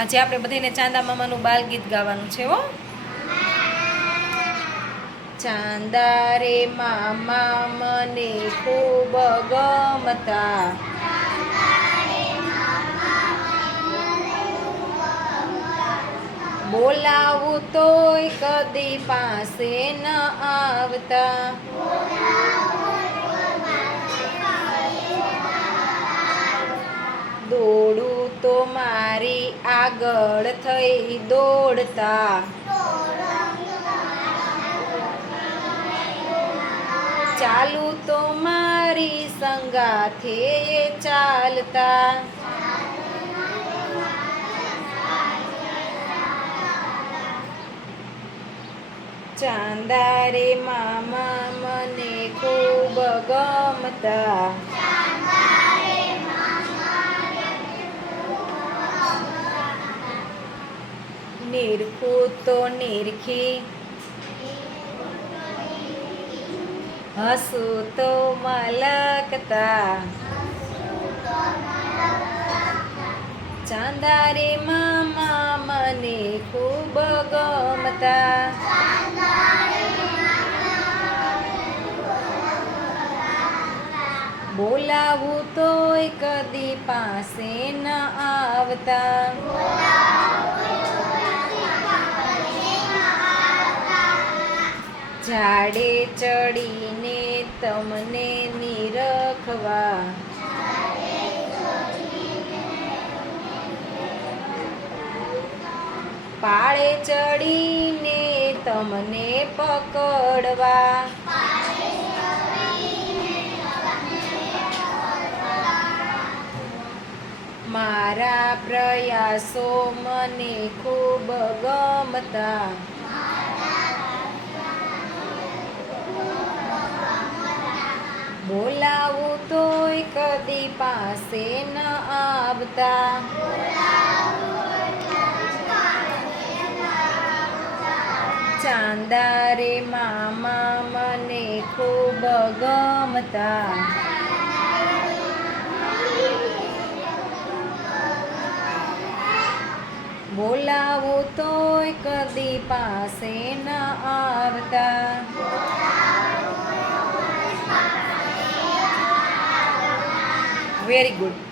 આજે આપણે બધાને ચાંદા મામાનું બાલ ગીત ગાવાનું છે હો. ચાંદા રે મામા મને ખૂબ ગમતા, બોલાવું તોય કદી પાસે ન આવતા, દોડું તો મારી આગળ થઈ દોડતા, ચાલુ તો મારી સંગાથે ચાલતા, ચાંદા રે મામા મને ખૂબ ગમતા, નિરખું તો નિરખી, હસું તો મલકતા, ચાંદા રે મામા મને ખૂબ ગમતા, બોલાવું તોય કદી પાસે ન આવતા, ઝાડે ચડીને તમને નિરખવા, પાળે ચડીને તમને પકડવા, મારા પ્રયાસો મને ખૂબ ગમતા, બોલાવું તોય કદી પાસે ન આવતા, ચાંદા રે મામા મને ખૂબ ગમતા, બોલાવું તોય કદી પાસે ન આવતા, વેરી ગુડ.